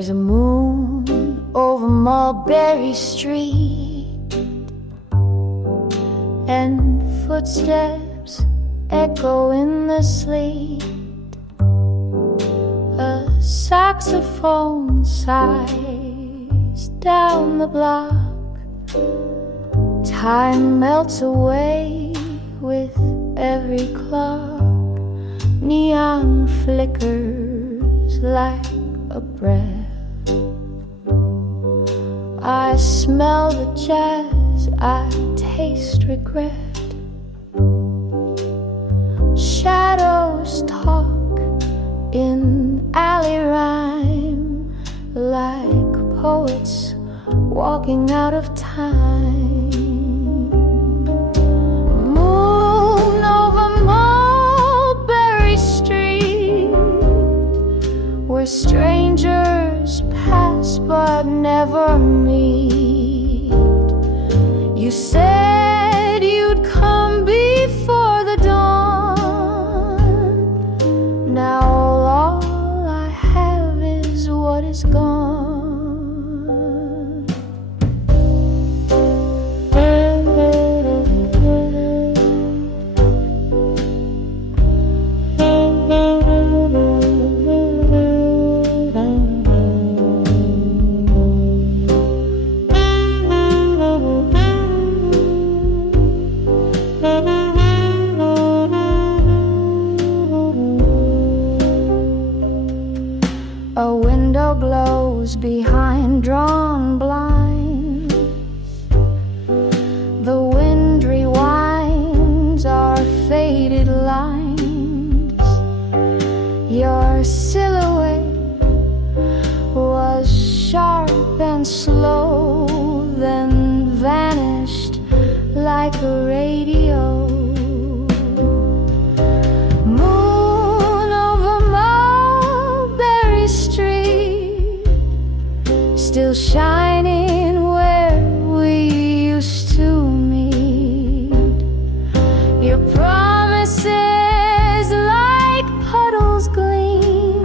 There's a moon over Mulberry Street, and footsteps echo in the sleet. A saxophone sighs down the block. Time melts away with every clock. Neon flickers like a breath. I smell the jazz, I taste regret. Shadows talk in alley rhyme, like poets walking out of time. Moon over Mulberry Street, where strangers pass but never meet. You said you'd come before the dawn. Now all I have is what is gone. A window glows behind drawn blinds. The wind rewinds our faded lines. Your silhouette was sharp and slow, then vanished like a radio. Still shining where we used to meet. Your promises like puddles gleam,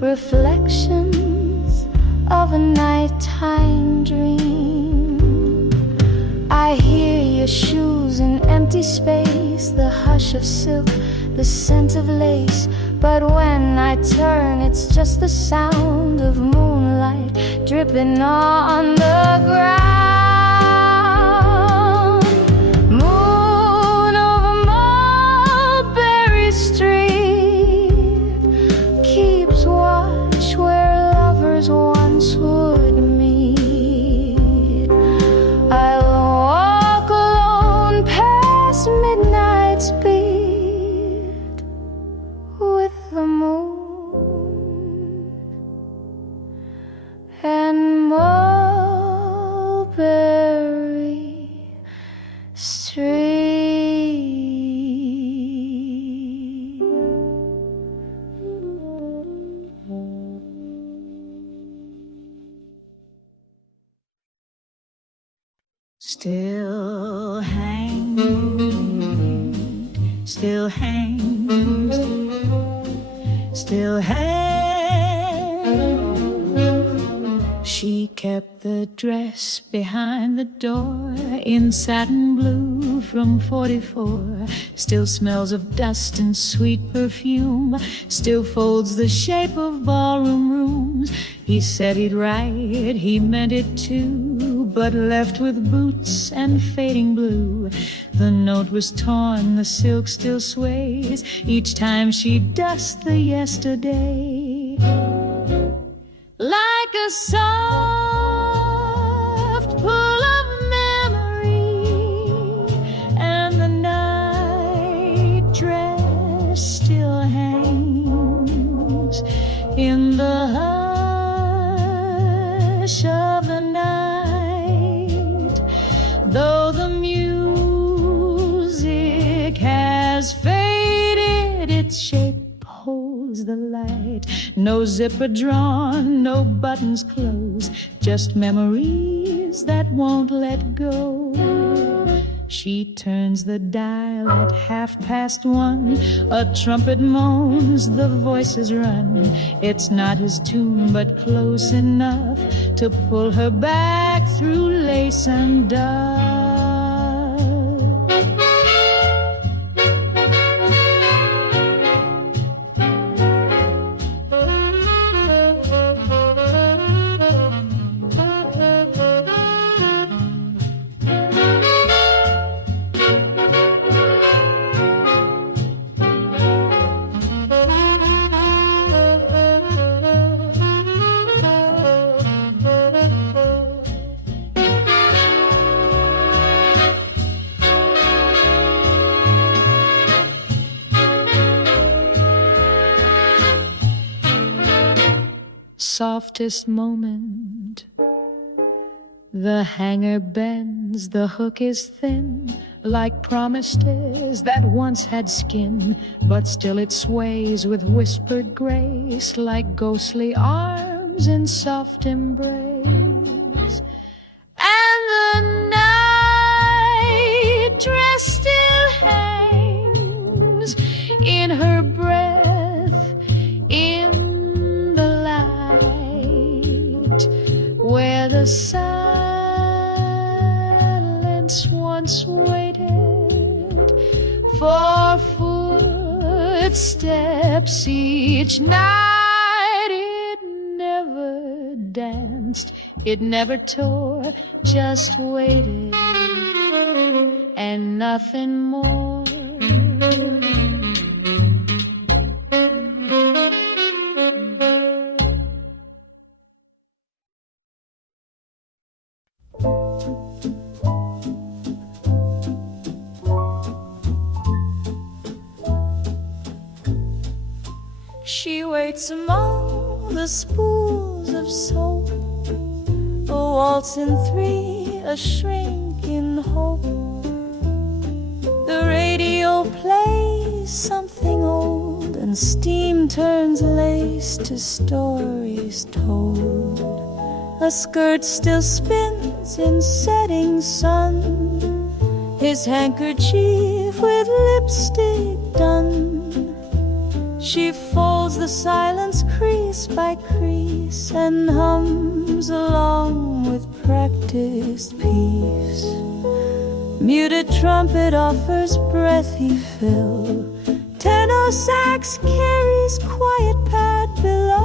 reflections of a nighttime dream. I hear your shoes in empty space, the hush of silk, the scent of lace. But when I turn, it's just the sound of moonlight dripping on the ground. Moon over Mulberry Street keeps watch where lovers once would meet. I'll walk alone past midnight's beat, the moon and Mulberry Street. Still hangs, still hangs, still hangs. She kept the dress behind the door in satin blue from 44. Still smells of dust and sweet perfume. Still folds the shape of ballroom rooms. He said he'd write, he meant it too, but left with boots and fading blue. The note was torn, the silk still sways each time she dusts the yesterday. Like a soft pull of memory, and the night dress still hangs in the hush of the night. Though the music has faded, its shape holds the light. No zipper drawn, no buttons closed, just memories that won't let go. She turns the dial at 1:30. A trumpet moans, the voices run. It's not his tune, but close enough to pull her back through lace and dove. Softest moment, the hanger bends, the hook is thin, like promised is that once had skin, but still it sways with whispered grace, like ghostly arms in soft embrace. And the night dress still hangs in her breath, in where the silence once waited for footsteps each night. It never danced, it never tore, just waited and nothing more. She waits among the spools of soap, a waltz in three, a shrink in hope. The radio plays something old, and steam turns lace to stories told. A skirt still spins in setting sun, his handkerchief with lipstick done. She folds the silence crease by crease and hums along with practiced peace. Muted trumpet offers breathy fill, tenor sax carries quiet pad below.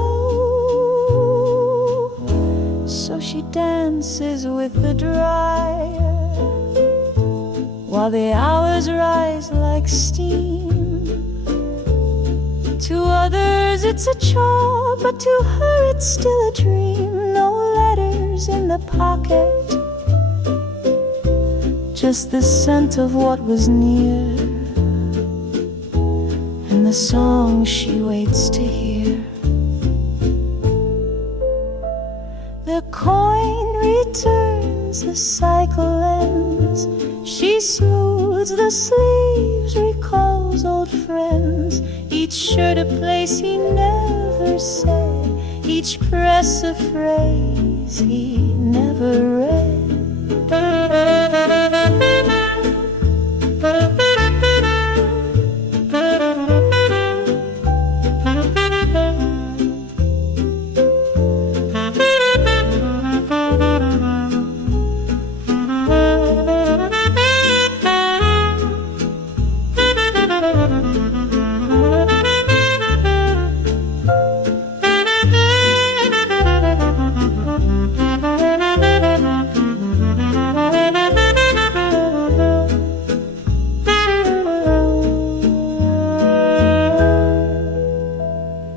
So she dances with the dryer while the hours rise like steam. To others it's a chore, but to her it's still a dream. No letters in the pocket, just the scent of what was near, and the song she waits to hear. The coin returns, the cycle ends. She smooths the sleeves, recalls old friends. Each shirt a place he never said, each press a phrase he never read.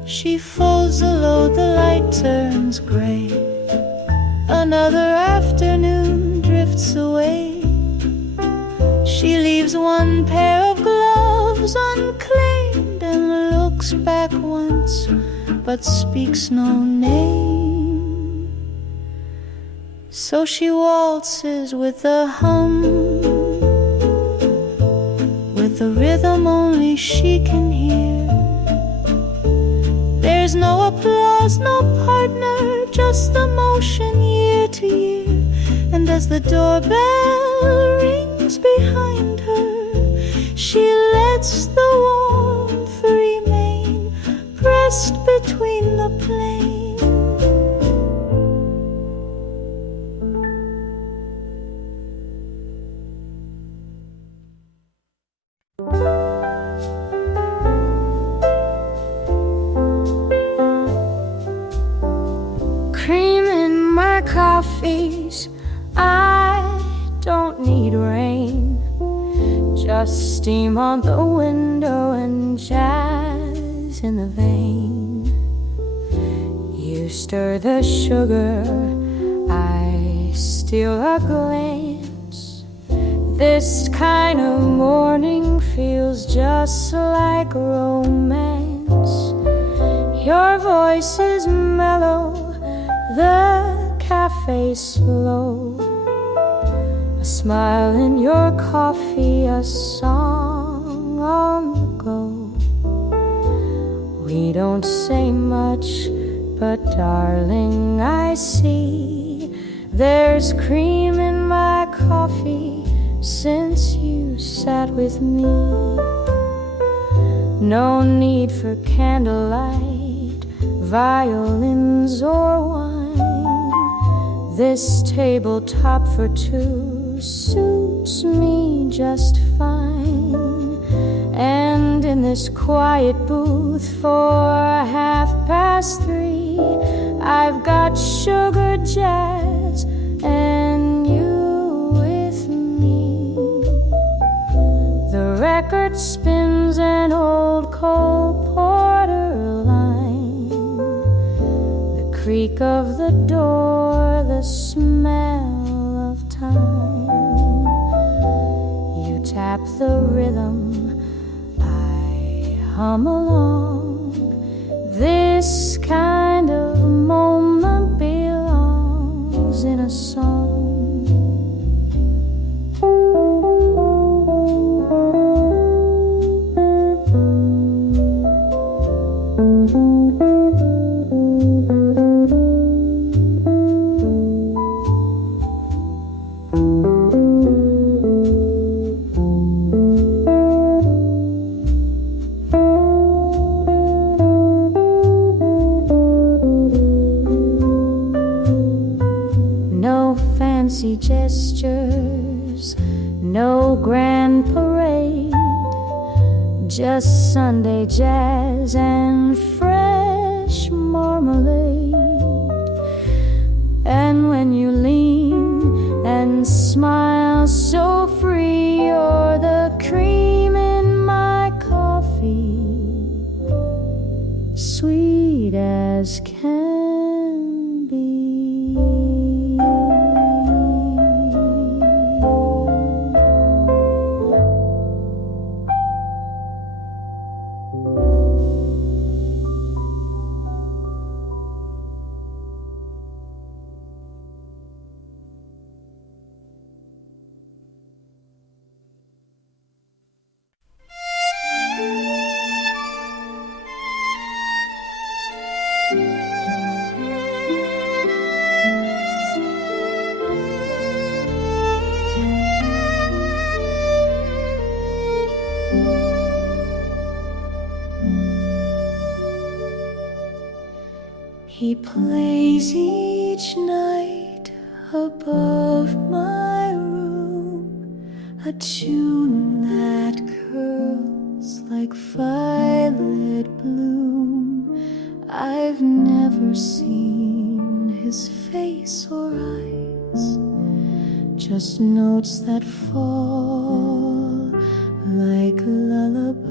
She folds the load, the light turns gray. Another afternoon drifts away. She leaves one pair of gloves unclaimed and looks back once, but speaks no name. So she waltzes with a hum, with a rhythm only she can hear. There's no applause, no partner, just the motion year to year. And as the doorbell rings, hangs behind her. She lets the warmth remain pressed between the planes. Cream in my coffees, I don't need rain. Just steam on the window and jazz in the vein. You stir the sugar, I steal a glance. This kind of morning feels just like romance. Your voice is mellow, the cafe's slow. A smile in your coffee, a song on the go. We don't say much, but darling, I see there's cream in my coffee since you sat with me. No need for candlelight, violins or wine. This tabletop for two suits me just fine. And in this quiet booth for 3:30, I've got sugar jazz and you with me. The record spins an old Cole Porter line. The creak of the door, the smell of time. You tap the rhythm, I hum along. This kind of moment belongs in a song. Gestures, no grand parade, just Sunday jazz and fresh marmalade. And when you lean and smile so free, you're the cream in my coffee, sweet as can be. He plays each night above my room, a tune that curls like violet bloom. I've never seen his face or eyes, just notes that fall like lullabies.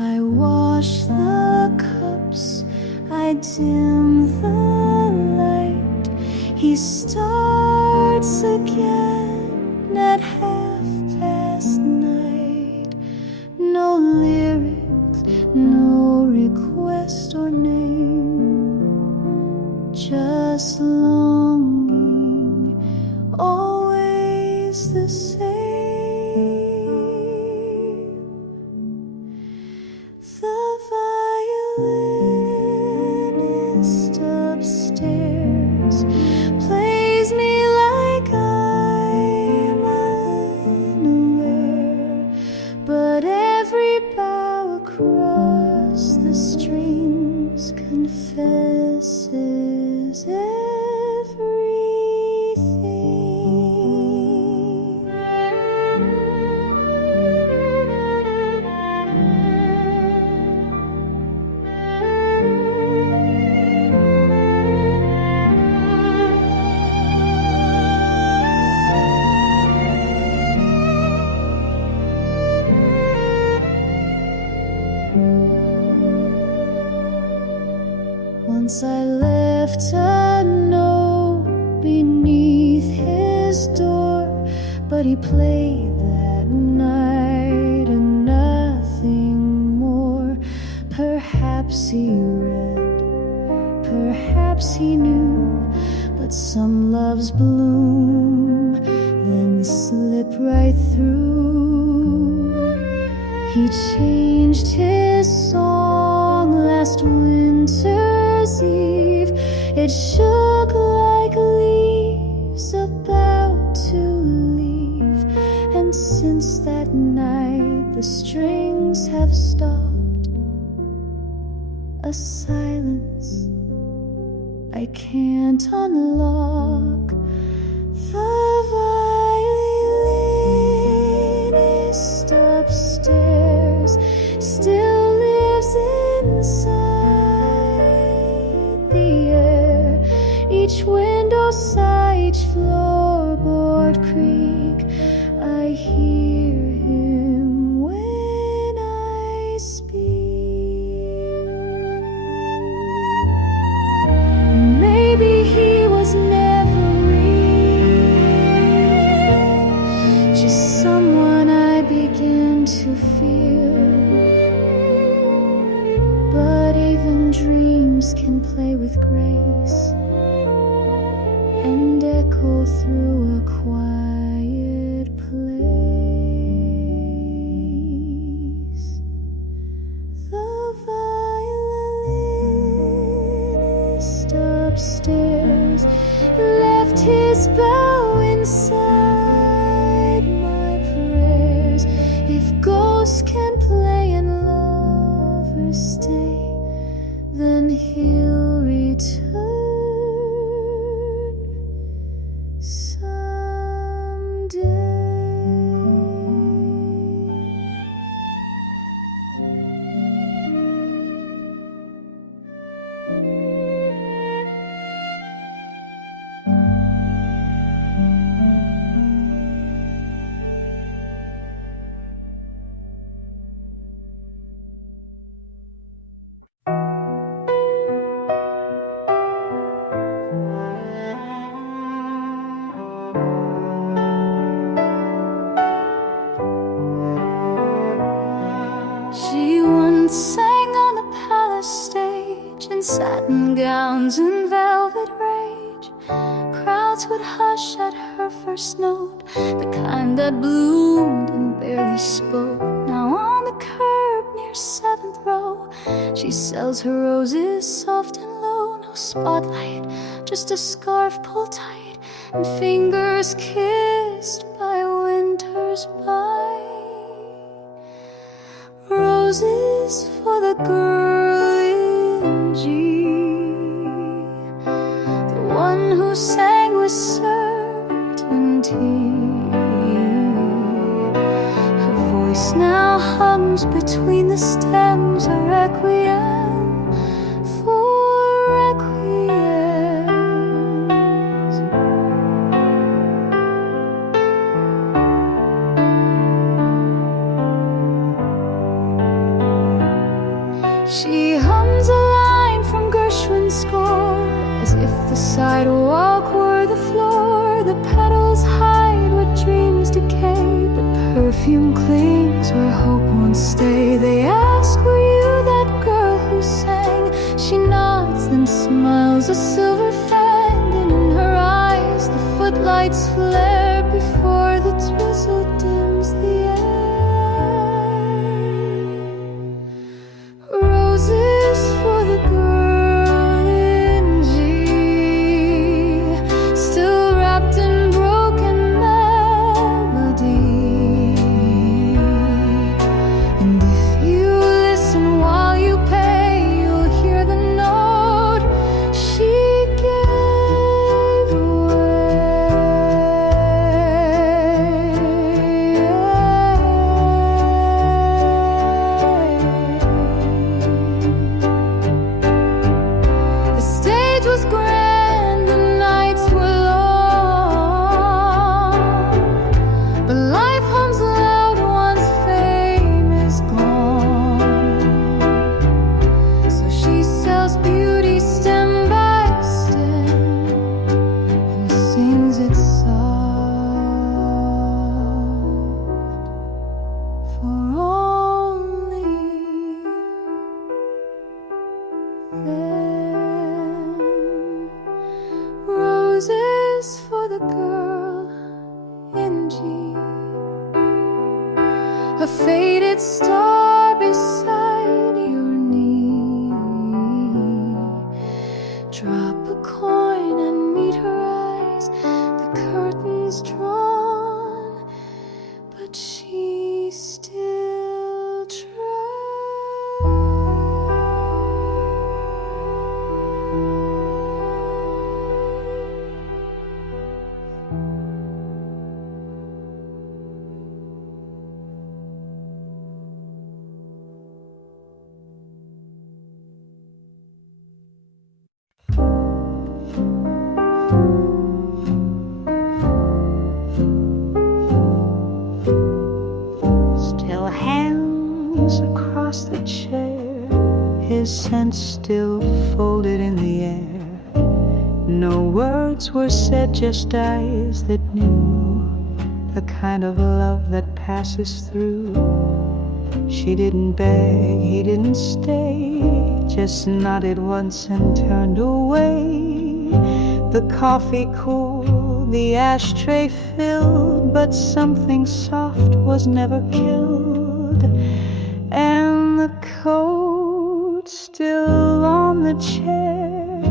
I wash the cups, I dim the light. He starts again at 9:30. No lyrics, no request or name, just longing, always Once I left a note beneath his door, but he played that night and nothing more. Perhaps he read, perhaps he knew, but some loves bloom, then slip right through. He changed his song last winter's eve. It shook like leaves about to leave, and since that night the strings have stopped. A silence I can't unlock. The violinist upstairs still lives inside the air. Each window sigh, each floorboard creak. I hear him when I speak. Maybe he was never real, just someone I begin to feel. But even dreams can play with grace and echo through a quiet place. The violinist upstairs left his bow inside my prayers. If ghosts can play and lovers stay, then he'll return someday. She once sang on the palace stage in satin gowns and velvet rage. Crowds would hush at her first note, the kind that bloomed and barely spoke. Now on the curb near 7th row, she sells her roses soft and low. No spotlight, just a scarf pulled tight and fingers kissed by winter's bite. Roses for the girl in G, the one who sang with certainty. Her voice now hums between the stems, a requiem for requiems. She hums a line from Gershwin's score, as if the sidewalk were the floor. The petals hide what dreams decay, but perfume clings where hope won't stay. They ask, were you that girl who sang? She nods, then smiles a silver fan, and in her eyes the footlights flare before the drizzle dims the air. Roses for the girl in G, still wrapped in broken melody. And if you for only them. Roses for the girl in G, a faded star beside your knee. Drop a coin and meet her eyes, the curtains drawn, but she still Still hands across the chair, his scent still folded in the air. No words were said, just eyes that knew the kind of love that passes through. She didn't beg, he didn't stay, just nodded once and turned away. The coffee cooled, the ashtray filled, but something soft was never killed. And the coat still on the chair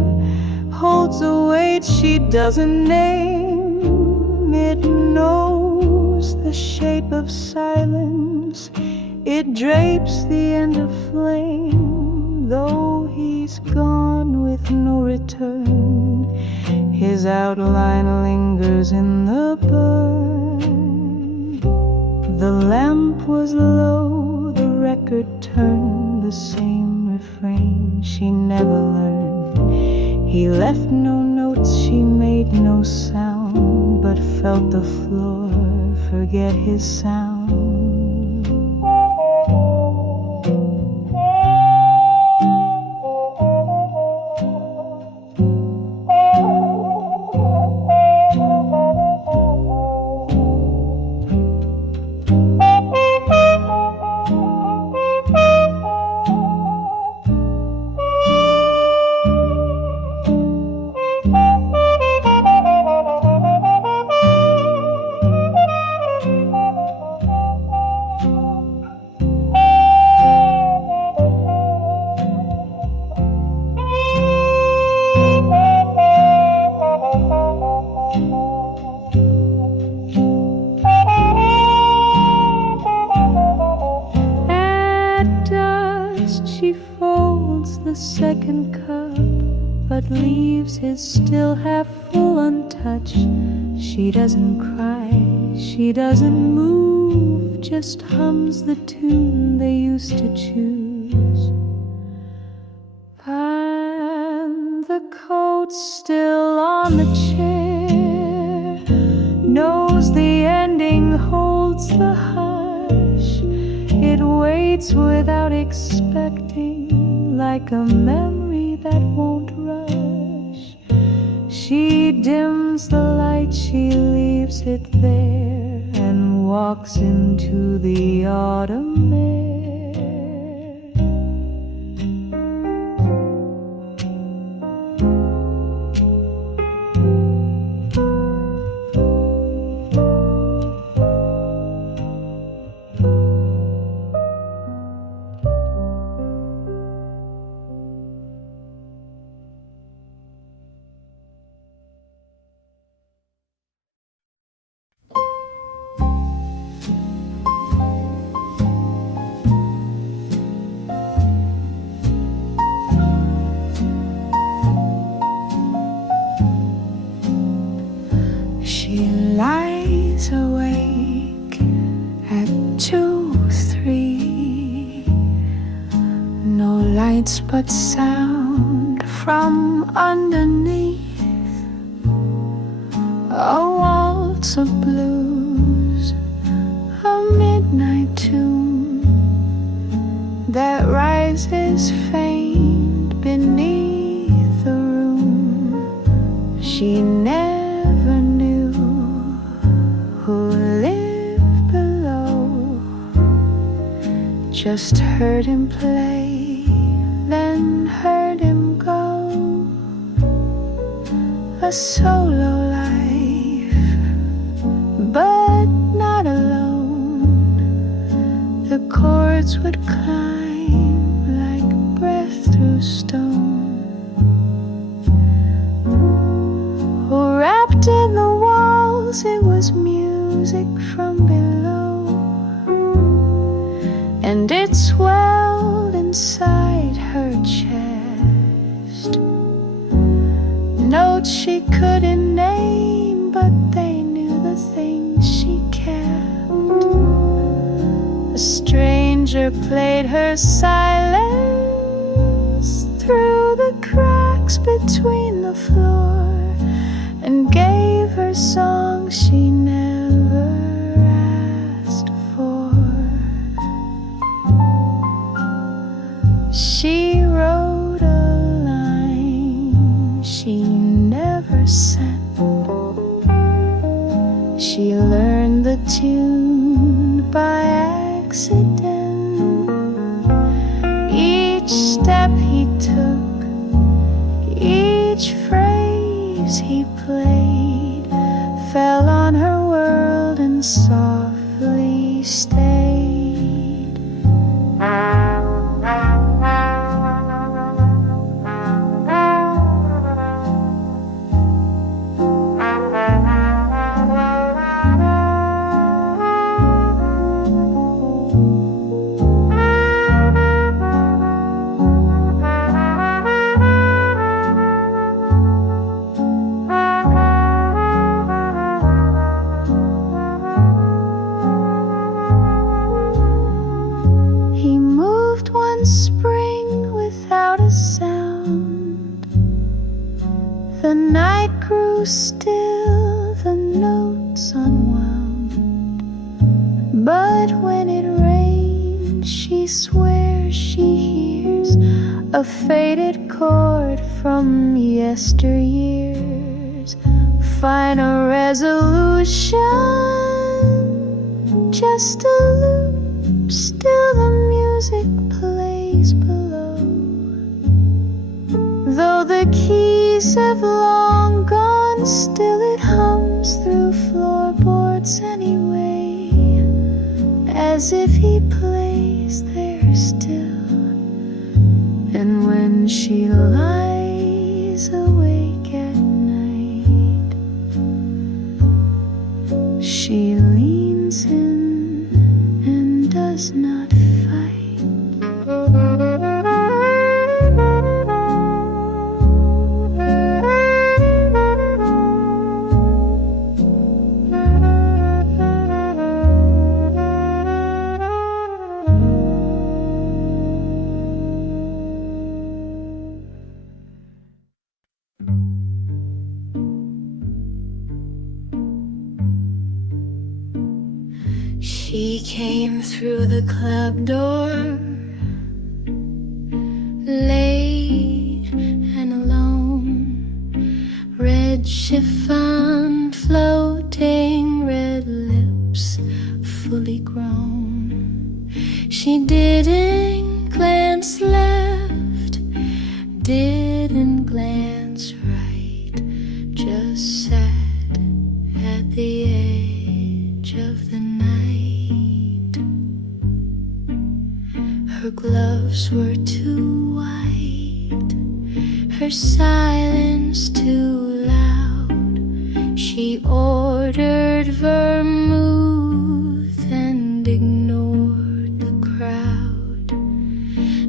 holds a weight she doesn't name. It knows the shape of silence, it drapes the end of flame. Though he's gone with no return, his outline lingers in the burn. The lamp was low, the record turned, the same refrain she never learned. He left no notes, she made no sound, but felt the floor forget his sound. Second cup, but leaves his still half full untouched. She doesn't cry, she doesn't move, just hums the tune they used to choose. And the coat's still on the chair, knows the ending holds the hush. It waits without expecting, like a memory that won't rush. She dims the light, she leaves it there, and walks into the autumn air. Lies awake at 2, 3. No lights but sound from underneath. A waltz of blues, a midnight tune that rises faint beneath the room. She never knew who lived below just heard him play, then heard him go. A solo life, but not alone. The chords would climb like breath through stone. Oh, wrapped in the walls, it was music from below, and it swelled inside her chest. Notes she couldn't name, but they knew the things she kept. A stranger played her silence through the cracks between the floor, and gave her songs she never asked for. She wrote a line she never sent. She learned the tune by accident. Each step he took, each phrase he played, fell on her world and softly stayed. The night grew still, the notes unwound. But when it rains, she swears she hears a faded chord from yesteryears. Final resolution, just a loop, still the music plays below. Though the keys have long gone, still it hums through floorboards anyway, as if he plays there still. And when she lies awake at night, she leans in and does not fight. She came through the club door, late and alone. Red chiffon floating, red lips fully grown. She didn't glance left, didn't glance right, just sat at the edge of the night. Her gloves were too white, her silence too loud. She ordered vermouth and ignored the crowd.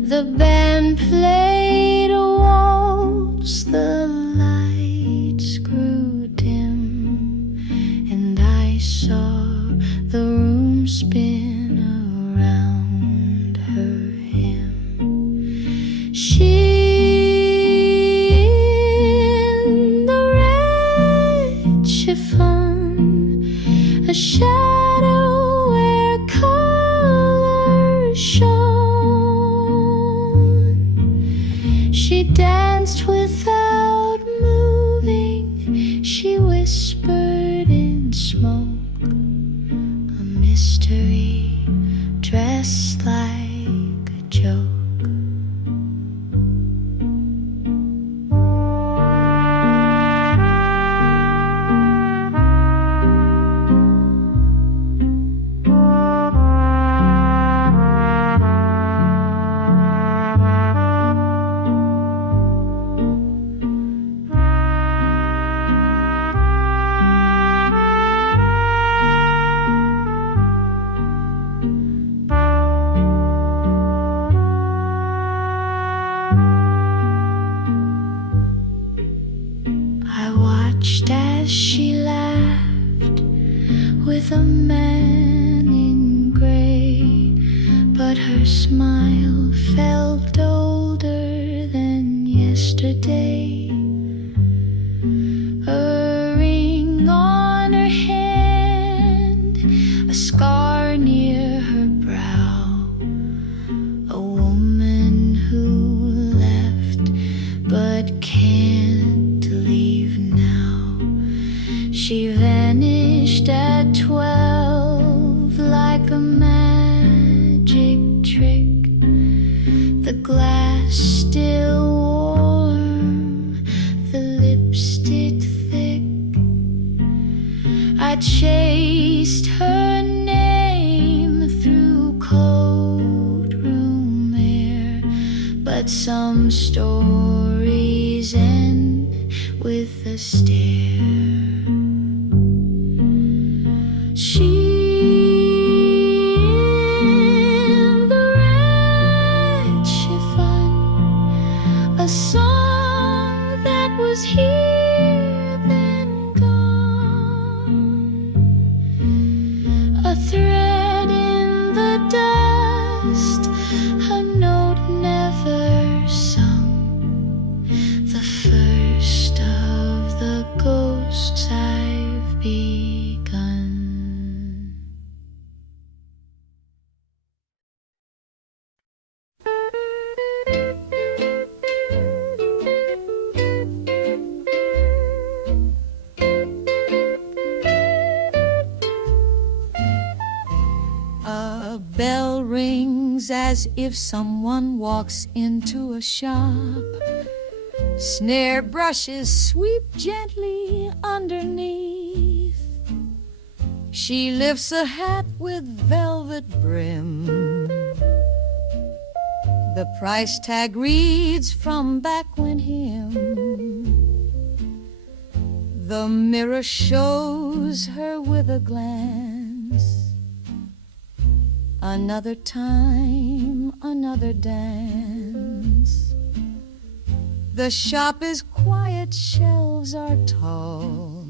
The band played a waltz, the lights grew dim, and I saw the room spin around her hem. She in the red chiffon, a shadow where color shone. She danced without moving, she whispered in smoke, a mystery dressed but her smile felt older than yesterday. A ring on her hand, a scar near her brow, a woman who left but can't leave now. She vanished at 12 like a magic trick, the glass still warm, the lipstick thick. I chased her name through cold room air, but some stories end with a stare. She in the red chiffon, a song that was here then gone, a thread in the dust, a note never sung, the first of the ghosts I've begun. A bell rings as if someone walks into a shop. Snare brushes sweep gently underneath. She lifts a hat with velvet brim. The price tag reads from back when him. The mirror shows her with a glance. Another time, another dance. The shop is quiet, shelves are tall.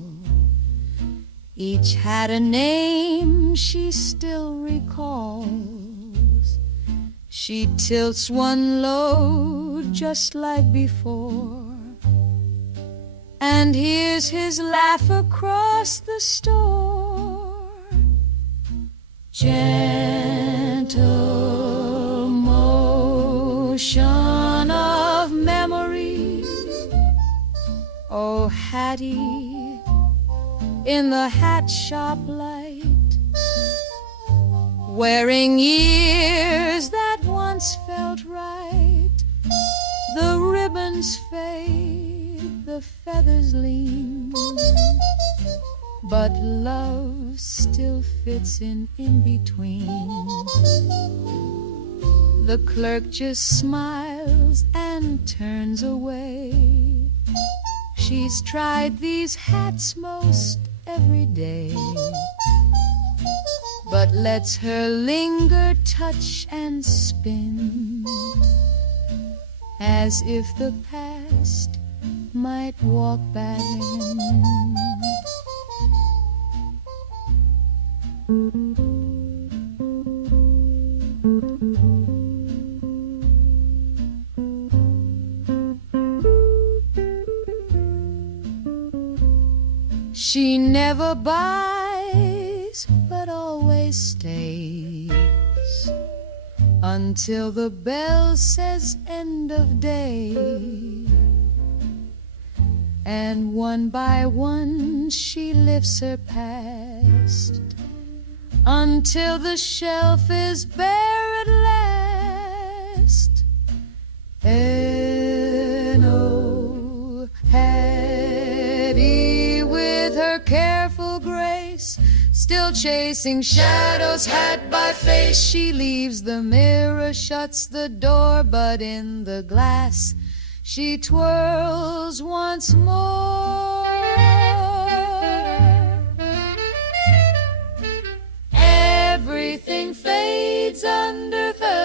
Each had a name she still recalls. She tilts one low just like before, and hears his laugh across the store. Gentle motion of memory. Oh, Hattie, in the hat shop light, wearing ears that once felt right. The ribbons fade, the feathers lean, but love still fits in between. The clerk just smiles and turns away. She's tried these hats most every day, but lets her linger, touch and spin, as if the past might walk back in. She never buys, but always stays until the bell says end of day. And one by one she lifts her past until the shelf is bare at last. N.O. Hattie with her careful grace, still chasing shadows, hat by face. She leaves the mirror, shuts the door, but in the glass she twirls once more. Everything fades under the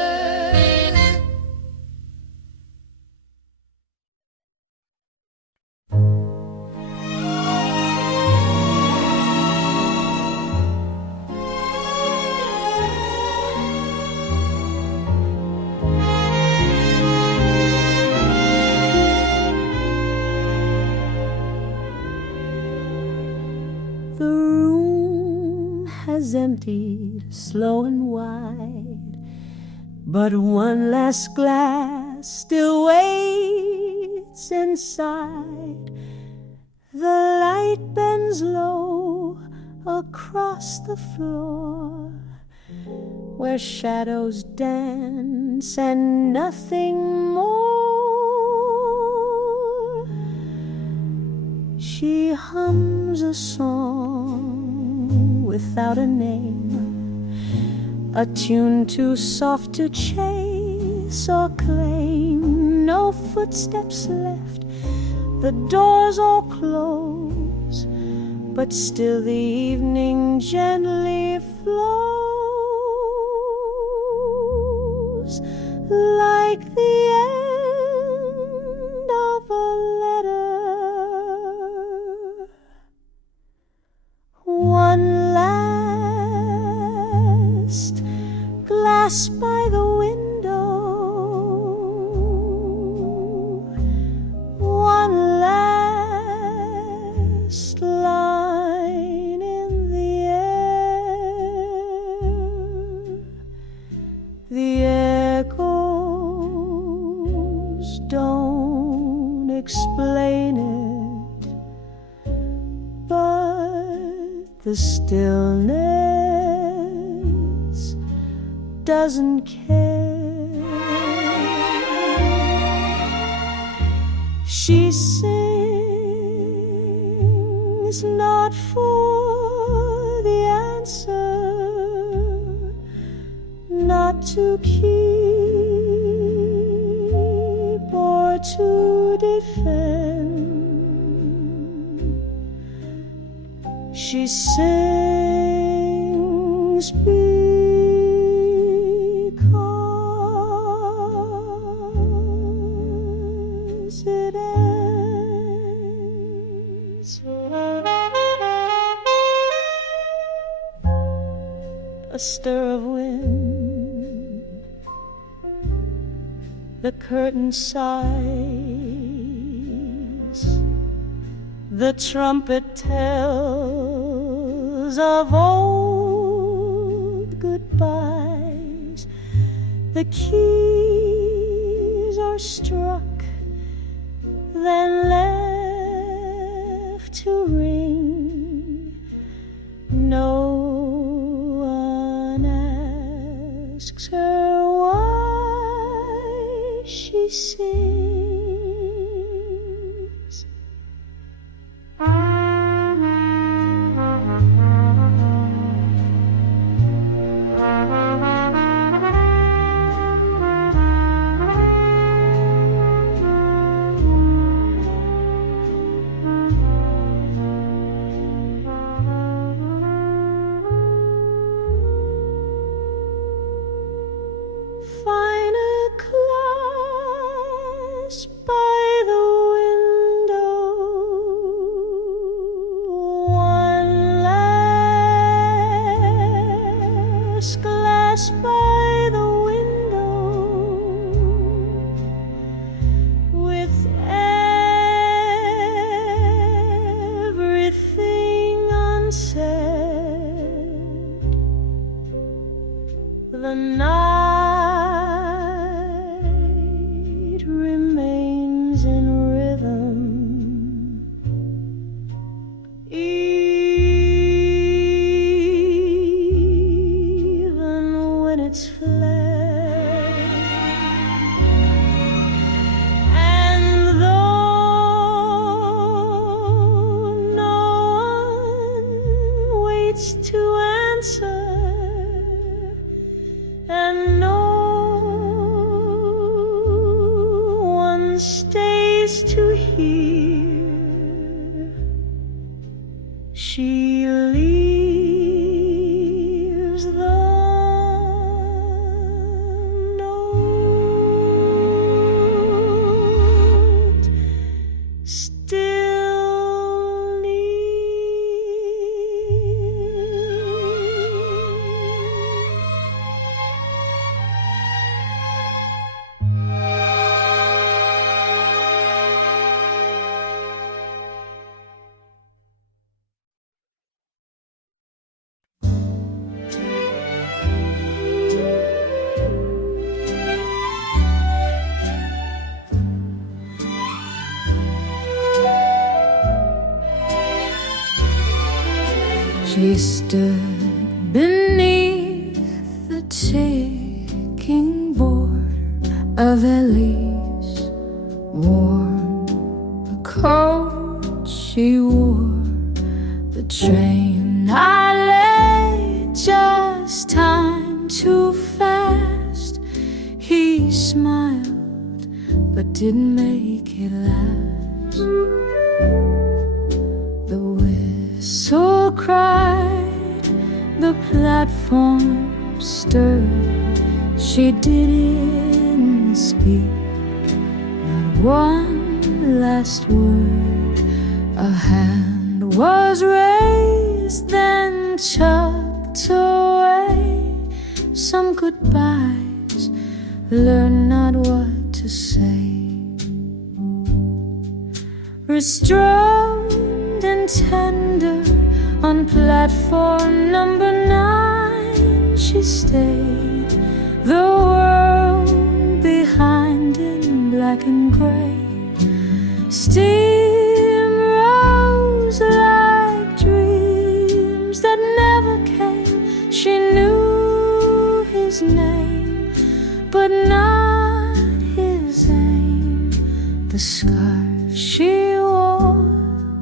emptied slow and wide, but one last glass still waits inside. The light bends low across the floor, where shadows dance and nothing more. She hums a song without a name, a tune too soft to chase or claim. No footsteps left, the doors all close, but still the evening gently flows, like the end of a letter. One last glass by the window, one last line in the air. The echoes don't explain it, but the stillness doesn't care. She sings not for the answer, not to keep or to defend. She sings because it ends. A stir of wind, the curtain sighs, the trumpet tells of old goodbyes. The keys are struck, then left to ring. No one asks her why she sings. Find a class by the window, one last glass by the window, with everything unsaid. The night remains in rhythm, even when it's fled. And though no one waits to answer, and no one stays to hear, she leaves the note still near. She stood beneath the ticking border of Ellie's worn coat. She wore the train I lay, just time too fast. He smiled but didn't make it last. The whistle cried, the platform stirred. She didn't speak, not one last word. A hand was raised, then tucked away. Some goodbyes, learn not what to say. Restrained and tender on platform number 9, she stayed. The world behind in black and gray. Steam rose like dreams that never came. She knew his name, but not his aim. The scarf she wore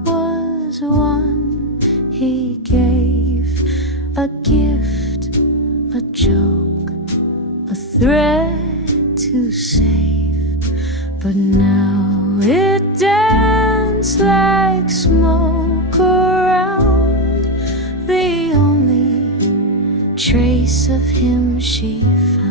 was one he gave, a gift, a joke, a thread to save. But now it danced like smoke around, the only trace of him she found.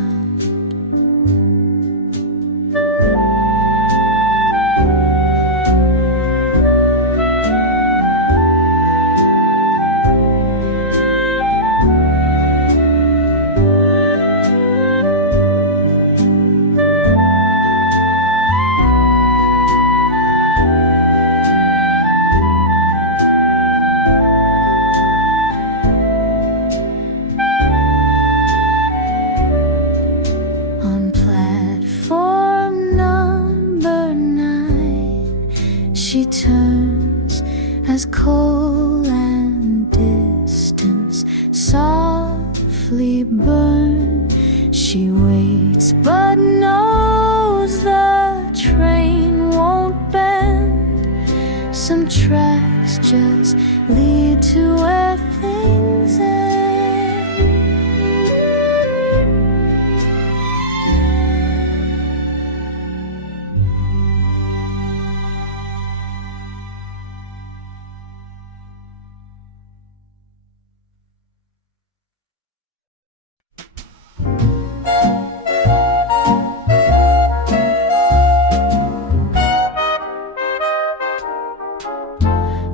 She turns as coal and distance softly burn. She waits but knows the train won't bend. Some tracks just lead to where things end.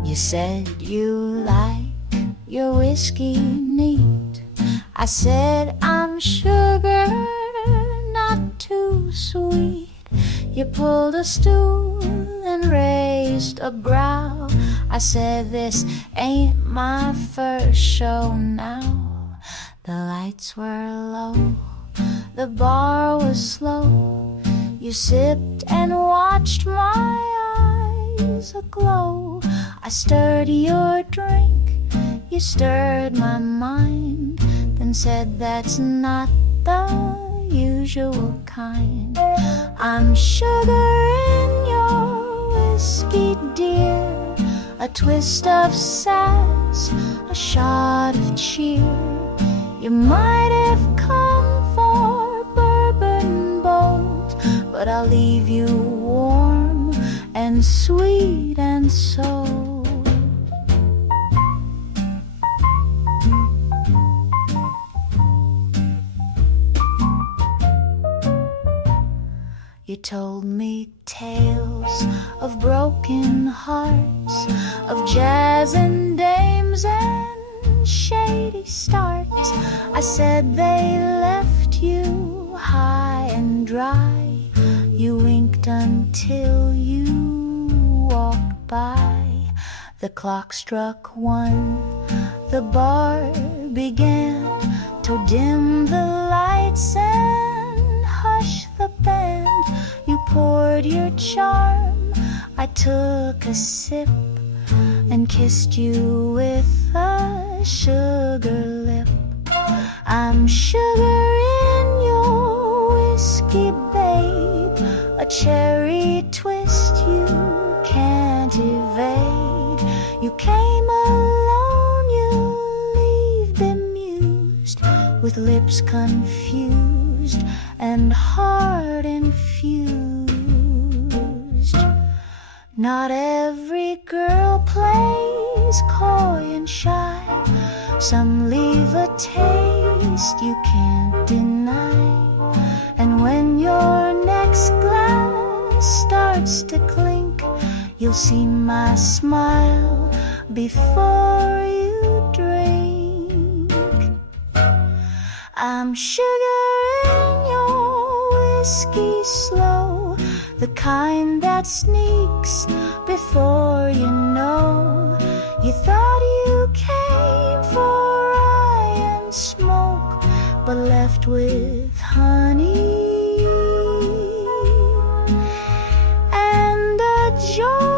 You said you like your whiskey neat. I said I'm sugar, not too sweet. You pulled a stool and raised a brow. I said this ain't my first show now. The lights were low, the bar was slow. You sipped and watched my eyes aglow. I stirred your drink, you stirred my mind, then said that's not the usual kind. I'm sugar in your whiskey, dear, a twist of sass, a shot of cheer. You might have come for bourbon bowls, but I'll leave you warm and sweet and so. You told me tales of broken hearts, of jazz and dames and shady starts. I said they left you high and dry. You winked until you walked by. The clock struck 1, the bar began to dim the lights and hush the band. You poured your charm, I took a sip, and kissed you with a sugar lip. I'm sugar in your whiskey, babe, a cherry twist you can't evade. You came alone, you leave bemused, with lips confused and heart infused. Not every girl plays coy and shy. Some leave a taste you can't deny. And when your next glass starts to clink, you'll see my smile before you drink. I'm sugar in your whiskey slow, the kind that sneaks before you know. You thought you came for rye and smoke, but left with honey and a joke.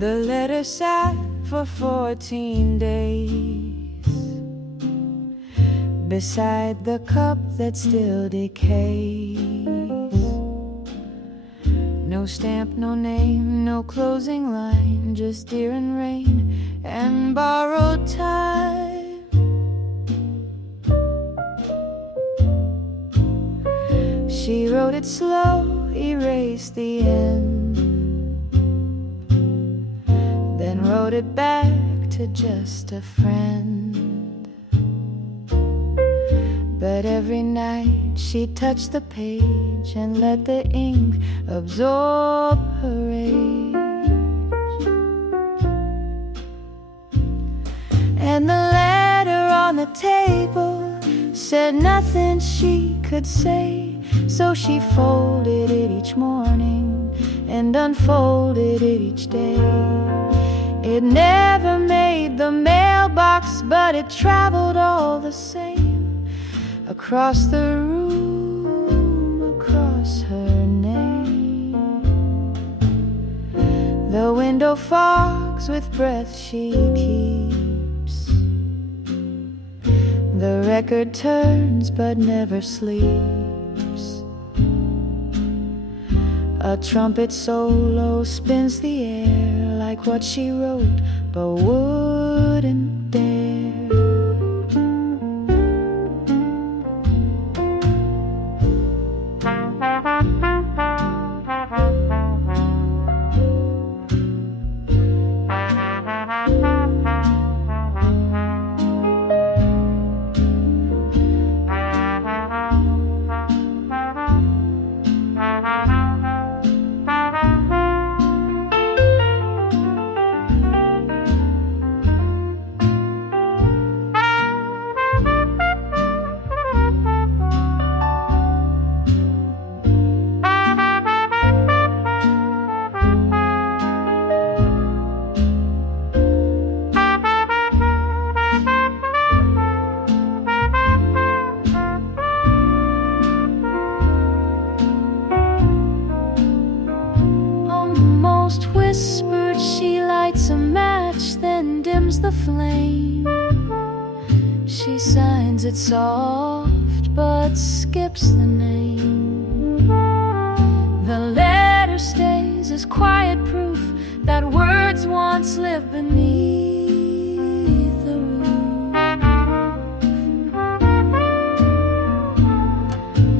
The letter sat for 14 days beside the cup that still decays. No stamp, no name, no closing line, just deer and rain and borrowed time. She wrote it slow, erased the end, then wrote it back to just a friend. But every night she'd touch the page and let the ink absorb her rage. And the letter on the table said nothing she could say, so she folded it each morning and unfolded it each day. It never made the mailbox, but it traveled all the same, across the room, across her name. The window fogs with breath she keeps. The record turns but never sleeps. A trumpet solo spins the air like what she wrote but wouldn't dare. Whispered, she lights a match, then dims the flame. She signs it soft, but skips the name. The letter stays as quiet proof that words once lived beneath the roof.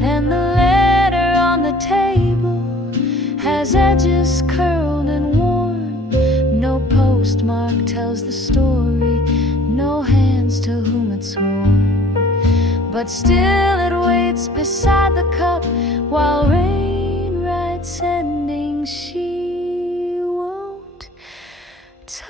And the letter on the table has edges curled and worn. No postmark tells the story, no hands to whom it's sworn. But still it waits beside the cup while rain writes endings she won't touch.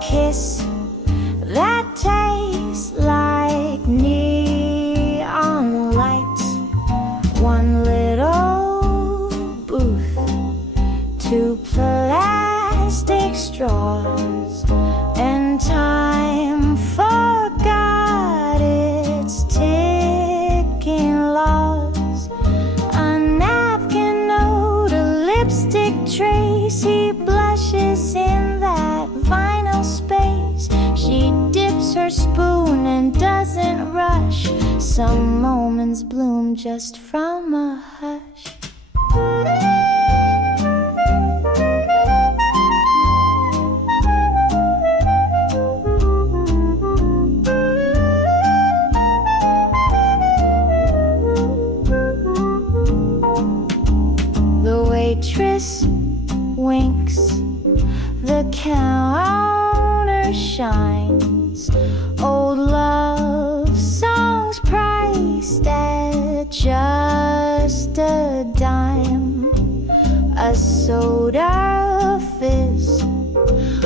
kiss that tastes like neon lights. One little booth, two plastic straws, and time forgot its ticking laws. A napkin note, a lipstick trace, he blushes in that vinyl space. She dips her spoon and doesn't rush. Some moments bloom just from a hush. The waitress winks, the counter shines. Old love songs priced at just a dime. A soda fizz,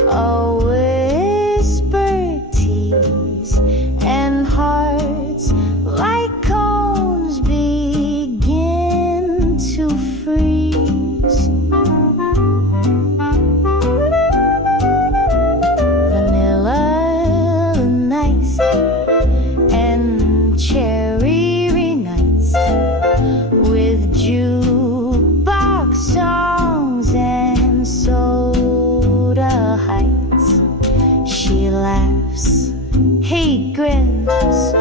a whispered tease, and hearts like cones begin to freeze. Vanilla nice and cherry nights with jukebox songs and soda heights. She laughs, he grins,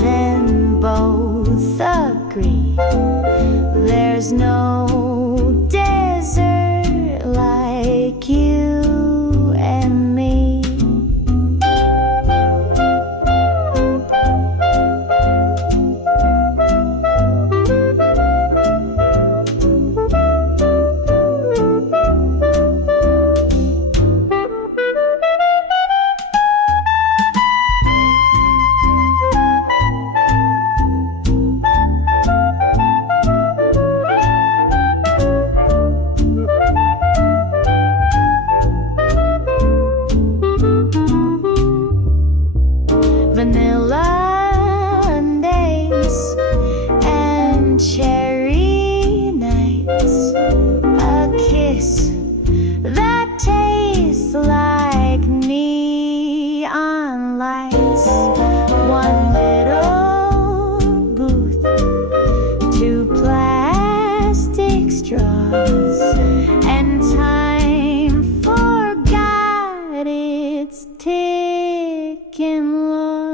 then both agree. There's no desert like you and me. Vanilla days and cherry nights, a kiss that tastes like neon lights. One little booth, two plastic straws, and time forgot its ticking laws.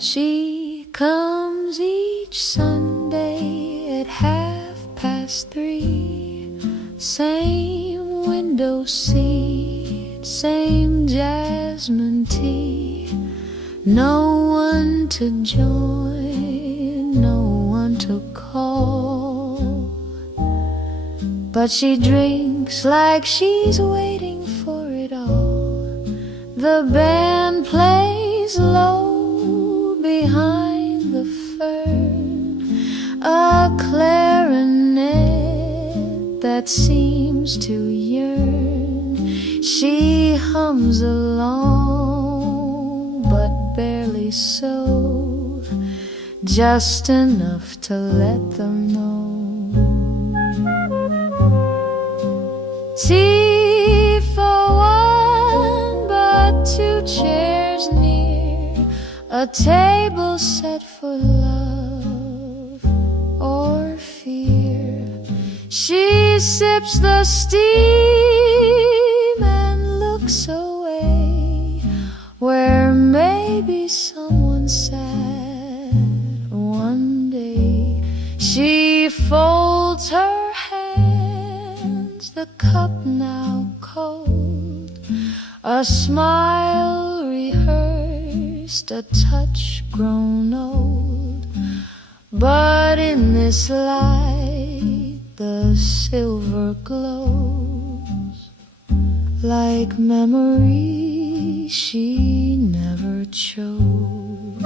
She comes each Sunday at 3:30. Same window seat, same jasmine tea. No one to join, no one to call. But she drinks like she's waiting for it all. The band plays low behind the fern, a clarinet that seems to yearn. She hums along, but barely so, just enough to let them know. Tea for one, but two chairs near, a table set for love or fear. She sips the steam and looks away, where maybe someone sat one day. She folds her hands, the cup now cold, a smile rehearsed, a touch grown old. But in this light the silver glows, like memories she never chose.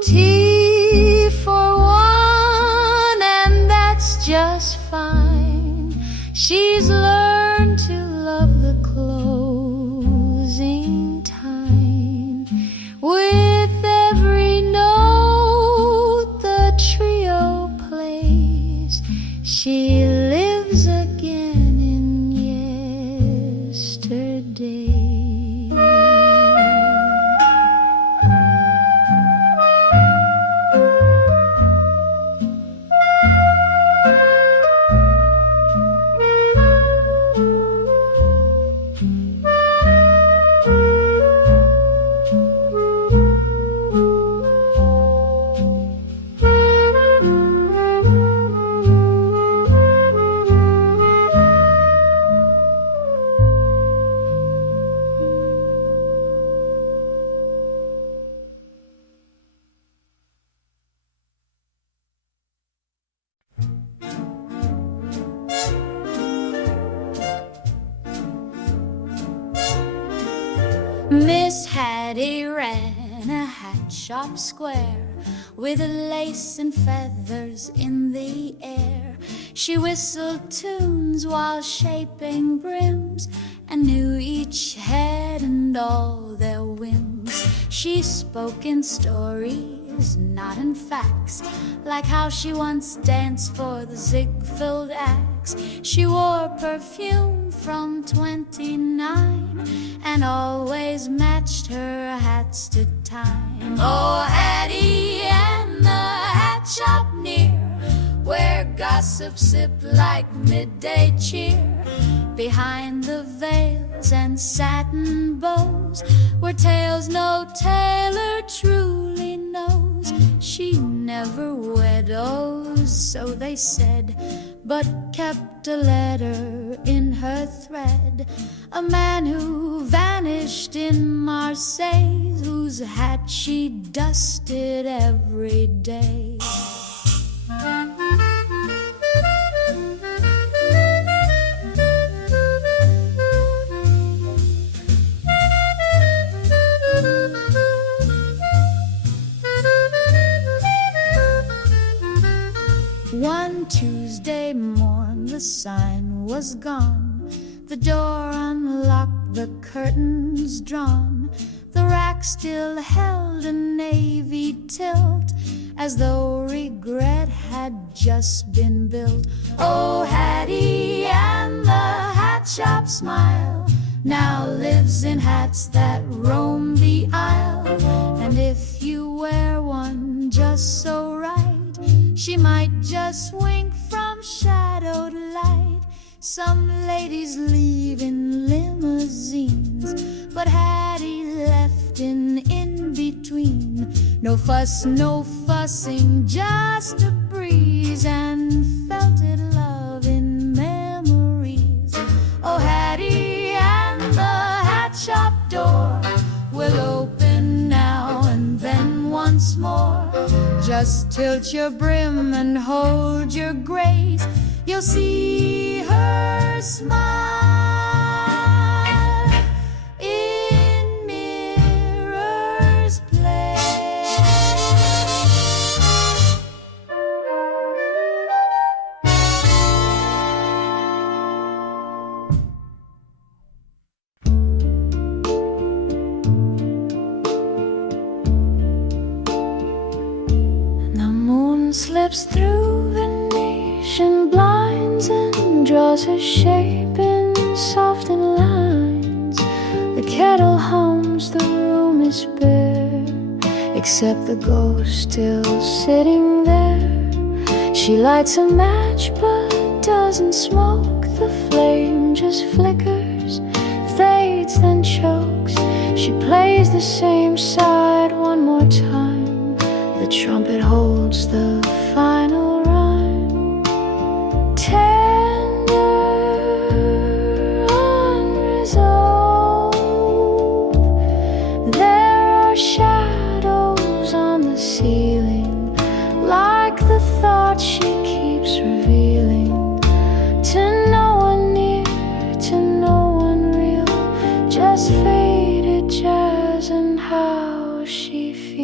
Tea for one, and that's just fine. She's learned to love the closing time. With every note the trio plays, she lives again in yesterday. Miss Hattie ran a hat shop square with lace and feathers in the air. She whistled tunes while shaping brims and knew each head and all their whims. She spoke in stories, not in facts, like how she once danced for the Ziegfeld Axe. She wore perfume from 29 and always matched her hats to time. Oh, Hattie and the hat shop near, where gossip sip like midday cheer. Behind the veils and satin bows were tales no tailor truly knows. She never widows, so they said, but kept a letter in her thread. A man who vanished in Marseille, whose hat she dusted every day. One Tuesday morn the sign was gone, the door unlocked, the curtains drawn. The rack still held a navy tilt, as though regret had just been built. Oh, Hattie and the hat shop smile now lives in hats that roam the aisle. And if you wear one just so right, she might just wink from shadowed light. Some ladies leave in limousines, but Hattie left in between. No fuss, no fussing, just a breeze, and felted love in memories. Oh, Hattie and the hat shop door will open now and then once more. Just tilt your brim and hold your grace, you'll see her smile in Mirror's place. The moon slips through Venetian blinds and draws her shape in softened lines. The kettle hums, the room is bare, except the ghost still sitting there. She lights a match but doesn't smoke. The flame just flickers, fades, then chokes. She plays the same side one more time, The trumpet holds the final rhyme. Tender, unresolved. There are shadows on the ceiling, like the thoughts she keeps revealing. To no one near, to no one real, just faded jazz and how she feels.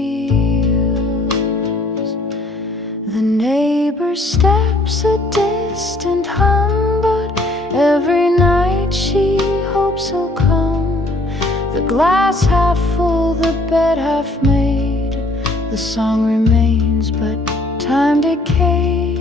The neighbor steps a distant hum, but every night she hopes he'll come. The glass half full, the bed half made. The song remains, but time decays.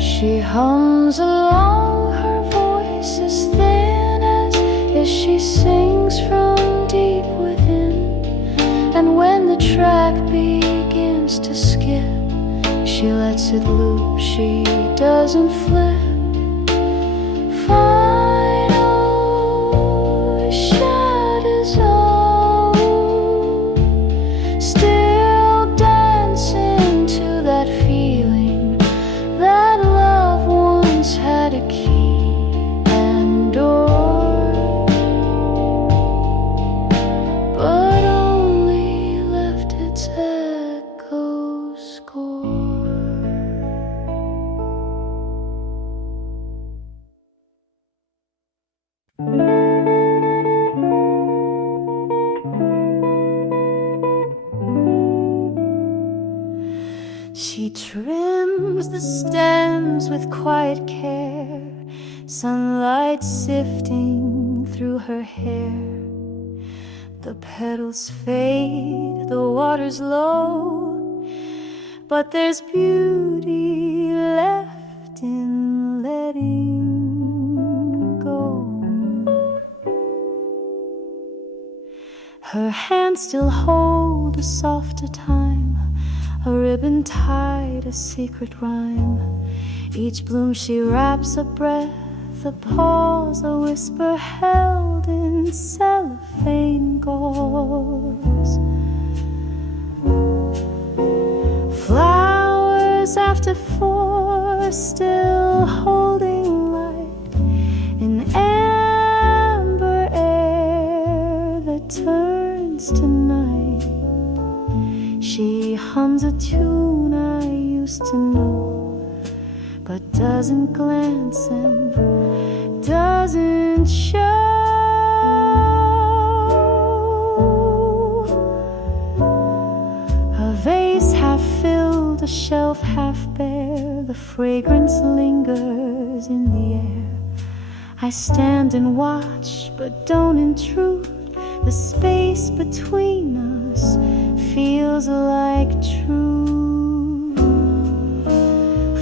She hums along, her voice is thin as if she sings from deep within. And when the track begins to skip, she lets it loop, she doesn't flip. Final shadows all, still dancing to that feeling that love once had a key and door, but only left its echo score. She trims the stems with quiet care, sunlight sifting through her hair. The petals fade, the water's low, but there's beauty left in letting go. Her hands still hold a softer time, a ribbon tied, a secret rhyme. Each bloom she wraps a breath, a pause, a whisper held in cellophane gauze. Flowers after 4, still holding light in amber air that turns to night. She hums a tune I used to know, but doesn't glance and doesn't show. A vase half filled, a shelf half bare, the fragrance lingers in the air. I stand and watch, but don't intrude. The space between us feels like true.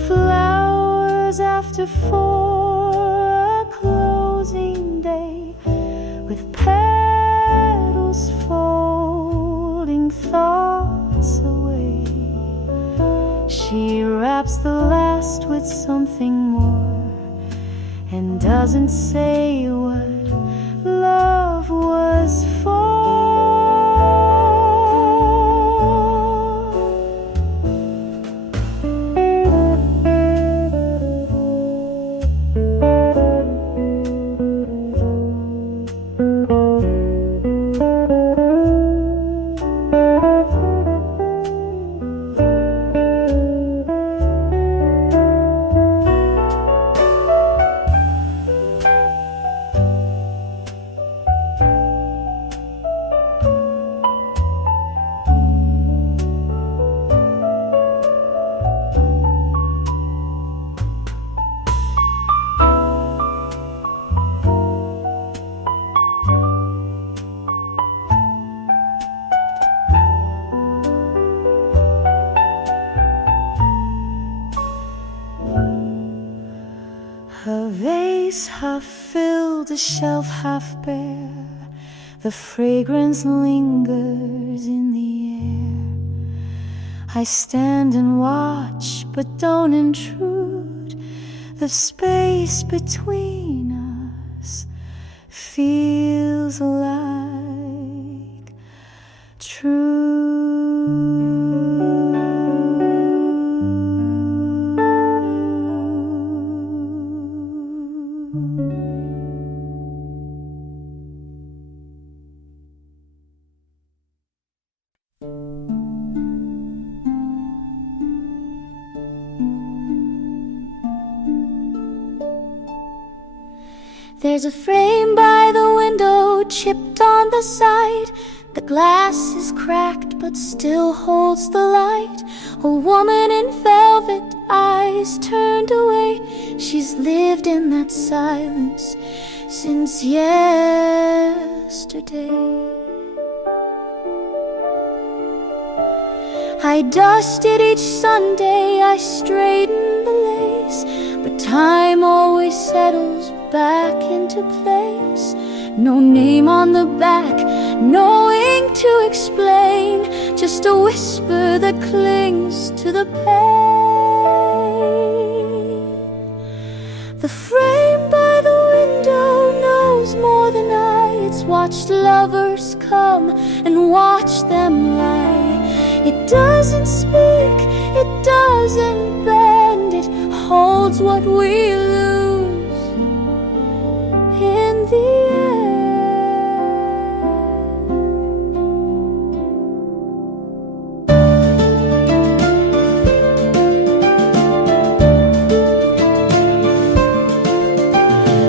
Flowers after 4, a closing day with petals folding thoughts away. She wraps the last with something more and doesn't say what love was for. the shelf half bare. The fragrance lingers in the air. I stand and watch, but don't intrude. The space between us feels like true. There's a frame by the window, chipped on the side. The glass is cracked but still holds the light. A woman in velvet, eyes turned away. She's lived in that silence since yesterday. I dusted each Sunday, I straightened the lace, but time always settles back into place. No name on the back, no ink to explain, just a whisper that clings to the pain. The frame by the window knows more than I. It's watched lovers come and watch them lie. It doesn't speak, it doesn't bend, it holds what we lose in the end.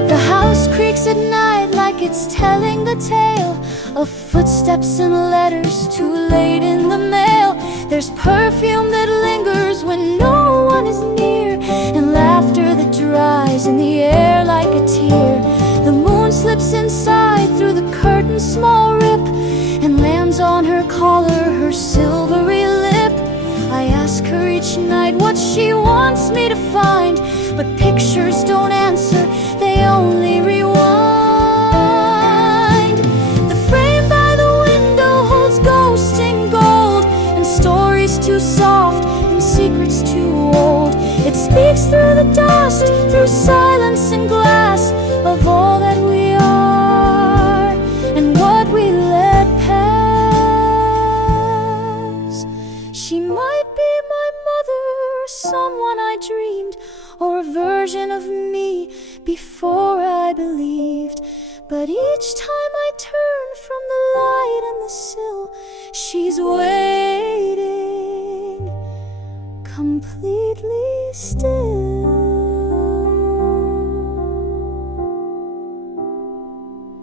The house creaks at night like it's telling the tale of footsteps and letters too late in the mail. There's perfume that lingers when no one is near, and laughter that dries in the air like a tear. The moon slips inside through the curtain's small rip and lands on her collar, her silvery lip. I ask her each night what she wants me to find, but pictures don't answer, they only rewind. Too soft and secrets too old. It speaks through the dust, through silence and glass, of all that we are and what we let pass. She might be my mother, or someone I dreamed, or a version of me before I believed. But each time I turn from the light and the sill, she's waiting, completely still.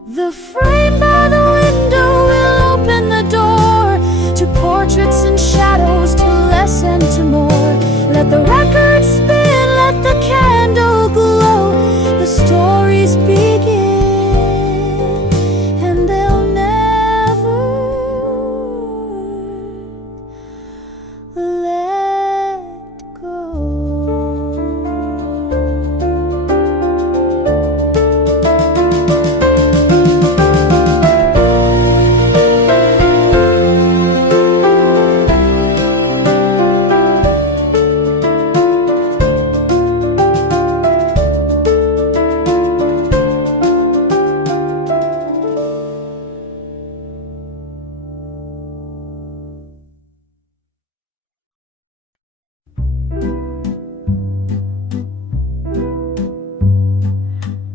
The frame by the window will open the door to portraits and shadows, to less and to more. Let the record spin, let the candle glow. The stories begin.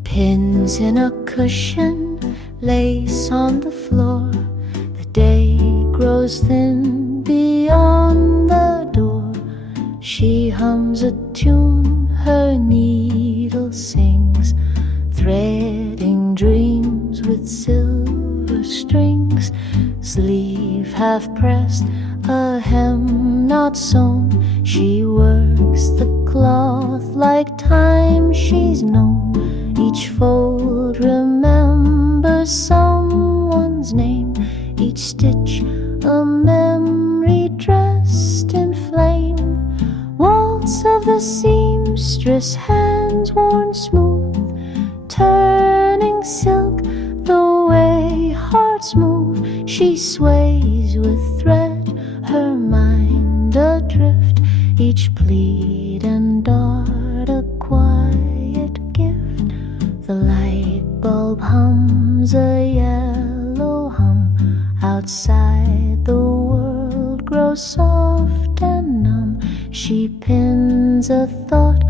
Pins in a cushion, lace on the floor. The day grows thin beyond the door. She hums a tune, her needle sings, threading dreams with silver strings. Sleeve half pressed, a hem not sewn. She works the cloth like time she's known. Each fold remembers someone's name, each stitch a memory dressed in flame. Waltz of the seamstress, hands worn smooth, turning silk she sways with thread, her mind adrift, each pleat and dart a quiet gift. The light bulb hums a yellow hum outside, the world grows soft and numb. She pins a thought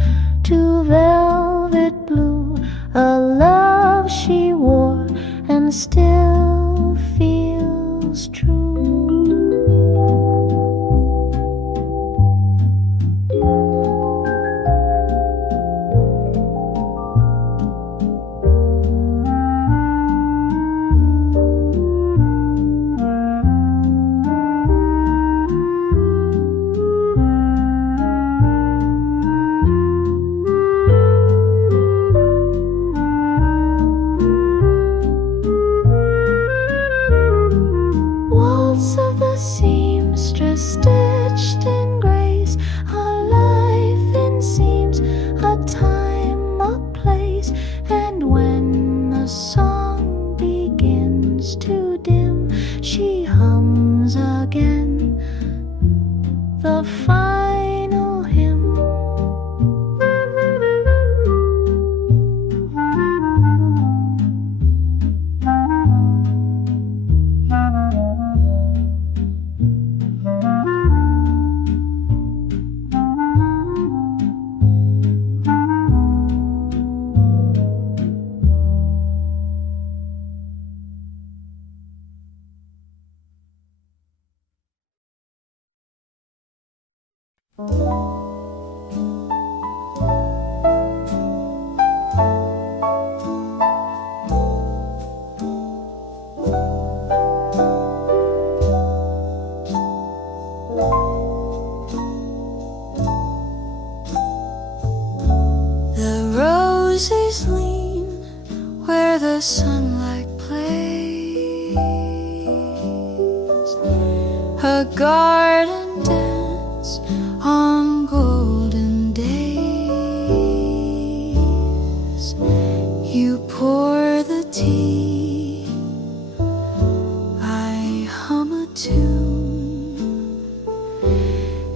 to velvet blue, a love she wore and still feels true. Waltz of the seamstress, stitched in grace, a life in seams, a time, a place. And when a song begins to dim, she hums again the final hymn. The roses lean where the sunlight plays, a garden dance on golden days. You pour the tea, I hum a tune,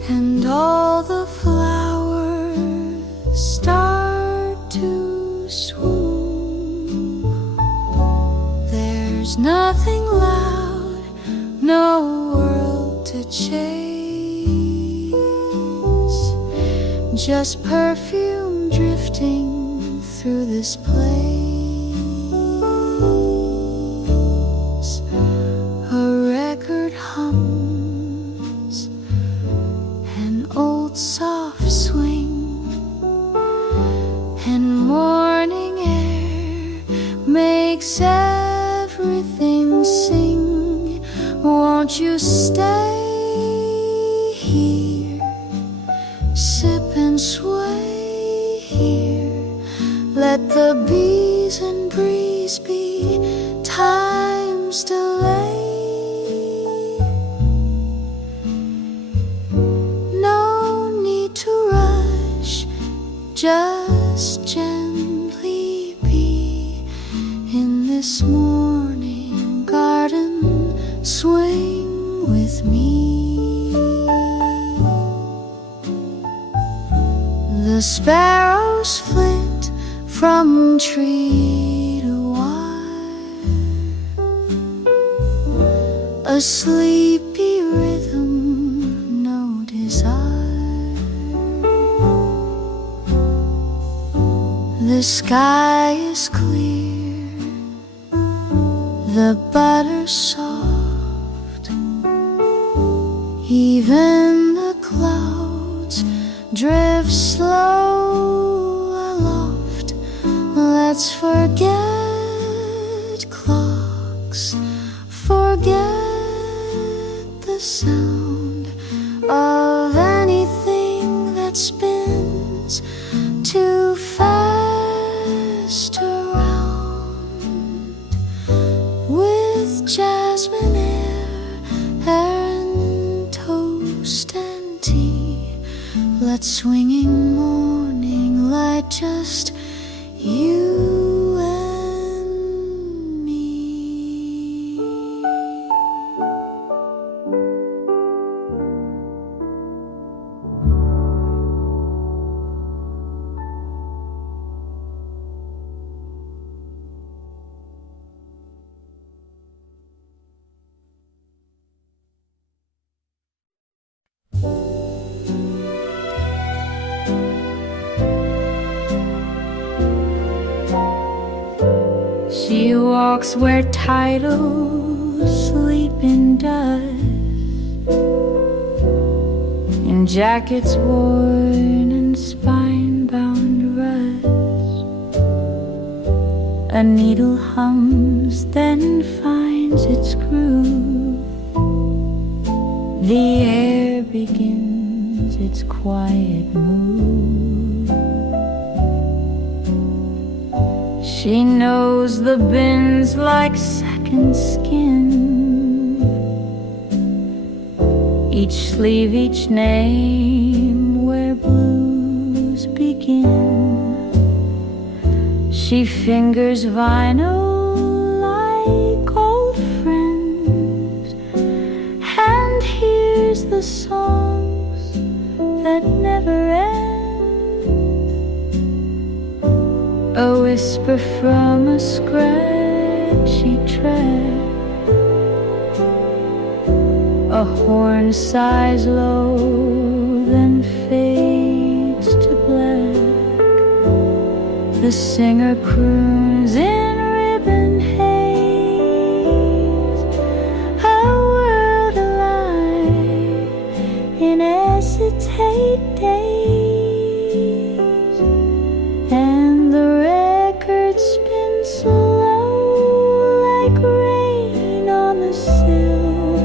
and all the flowers start to swoon. There's nothing loud, no world to chase, just perfume drifting through this place. A record hums an old soft swing, and morning air makes everything sing. Won't you stay here, sip and sway here? Let the bees and breeze be time's delay. No need to rush, just gently be in this morning garden. Swing with me. The sparrows flit from tree to wire, a sleepy rhythm, no desire. The sky is clear, the butter soft, even the clouds drift slow aloft. Let's forget clocks, forget the sound of anything that spins too fast around. With jasmine air and toast and tea, let swinging morning light just you and me. She walks where titles sleep in dust, in jackets worn and spine-bound rust. A needle hums, then finds its groove. The air begins its quiet move. She knows the bins like second skin. Each sleeve, each name, where blues begin. She fingers vinyl like old friends, and hears the songs that never end. A whisper from a scratchy tread, a horn sighs low, then fades to black. The singer croons in ribbon haze, a world alive in acetate days. And the record spins slow like rain on the sill,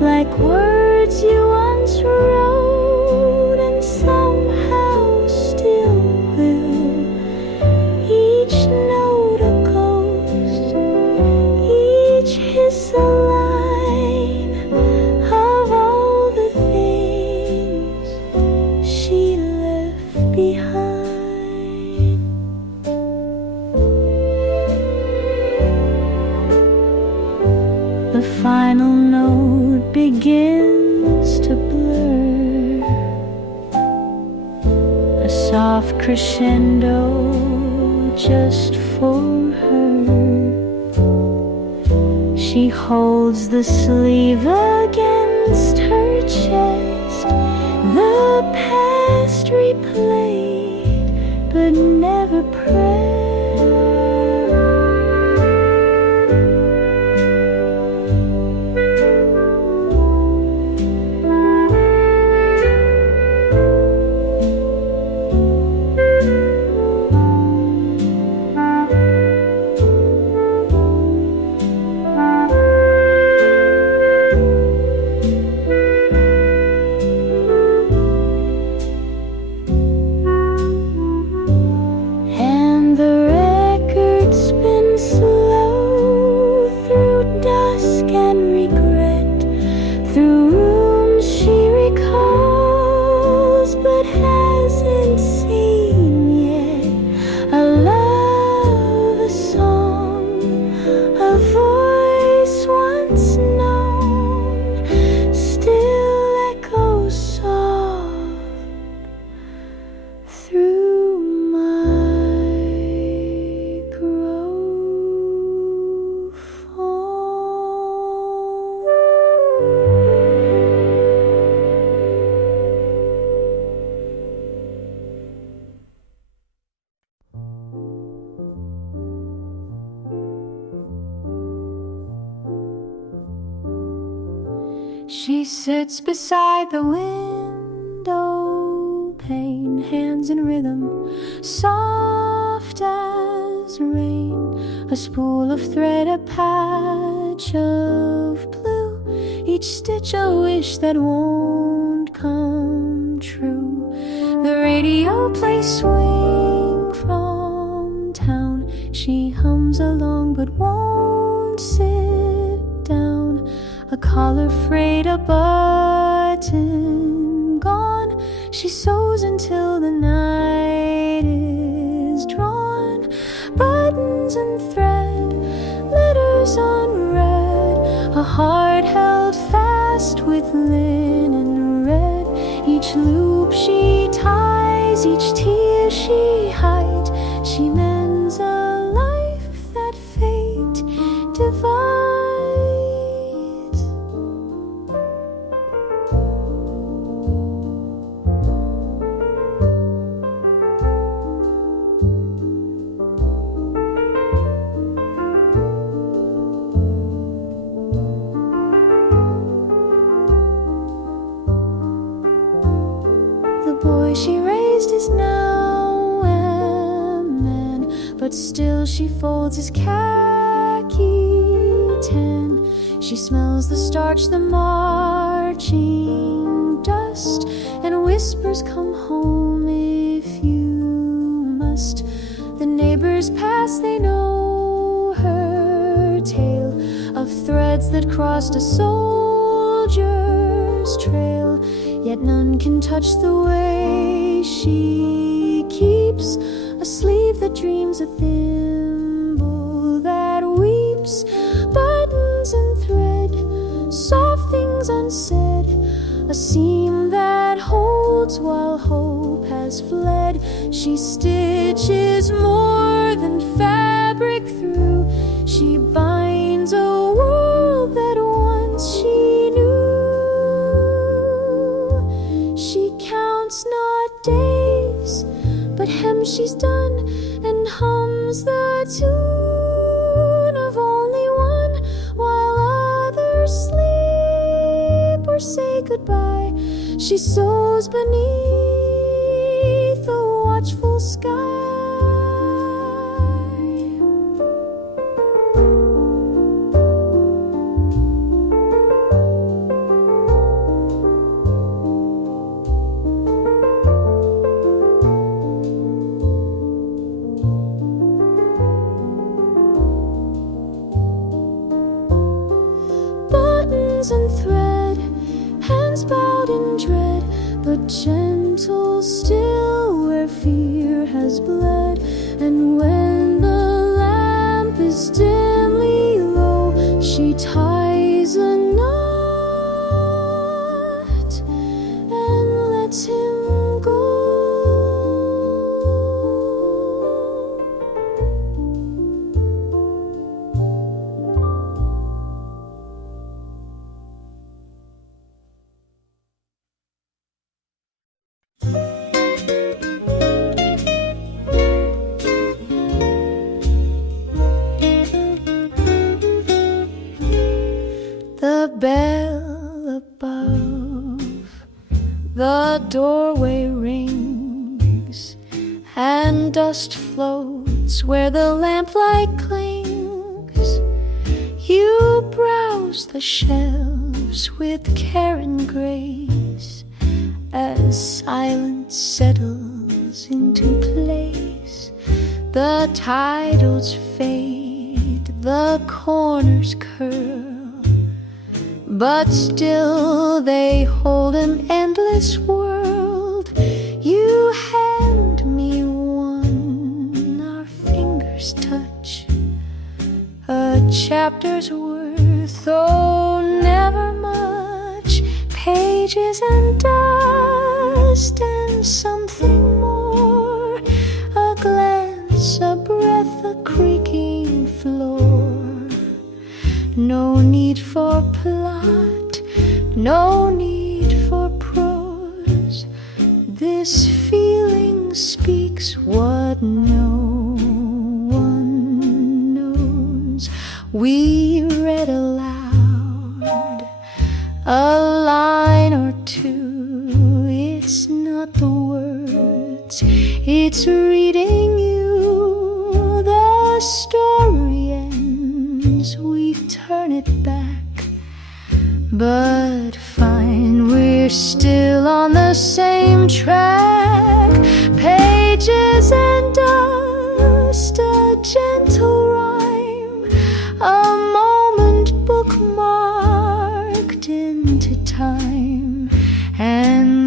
like words you once wrote and somehow still will. Each note a ghost, each hiss a line of all the things she left behind. The final note begins to blur, a soft crescendo just for her. She holds the sleeve against her chest, the past replayed but never pressed. And the record spins slow through dusk and regret, through rooms she recalls but hasn't seen yet. A love, a song, a voice once known, still echoes soft through my She sits beside the window pane, hands in rhythm, soft as rain. A spool of thread, a patch of blue, each stitch a wish that won't come true. The radio plays Swing from Town. She hums along but won't sit down. A collar frayed, a button gone. She sews until the night is drawn. Buttons and thread, letters unread, a heart held fast with linen red. Each loop she ties, each tear she hides. She mends a life that fate divides. voice she raised is now and then, but still she folds his khaki tan. She smells the starch, the marching dust, and whispers, "Come home if you must." The neighbors pass, they know her tale of threads that crossed a soldier's trail, yet none can touch the way she keeps a sleeve that dreams, a thimble that weeps, buttons and thread, soft things unsaid, a seam that holds while hope has fled. She stitches more than fabric through, she binds a world that once she knew. She counts not days, but hems she's done, and hums the tune of only one, while others sleep or say goodbye. She sews beneath a watchful sky. And thread, hands bowed in dread, but gentle still where fear has bled. And when the lamp is dimly low, she ties a knot and lets him go. The bell above the doorway rings, and dust floats where the lamplight clings. You browse the shelves with care and grace as silence settles into place. The titles fade, the corners curl, but still they hold an endless world. You hand me one, our fingers touch a chapter's worth, oh, never much. Pages and dust and something more, a glance, a breath, a creaking floor. No need for plot, no need for prose. This feeling speaks what no one knows. We read aloud a line or two. It's not the words, it's reading you. The story ends, we've turned it back, but fine, we're still on the same track. Pages and dust, a gentle rhyme, a moment bookmarked into time, and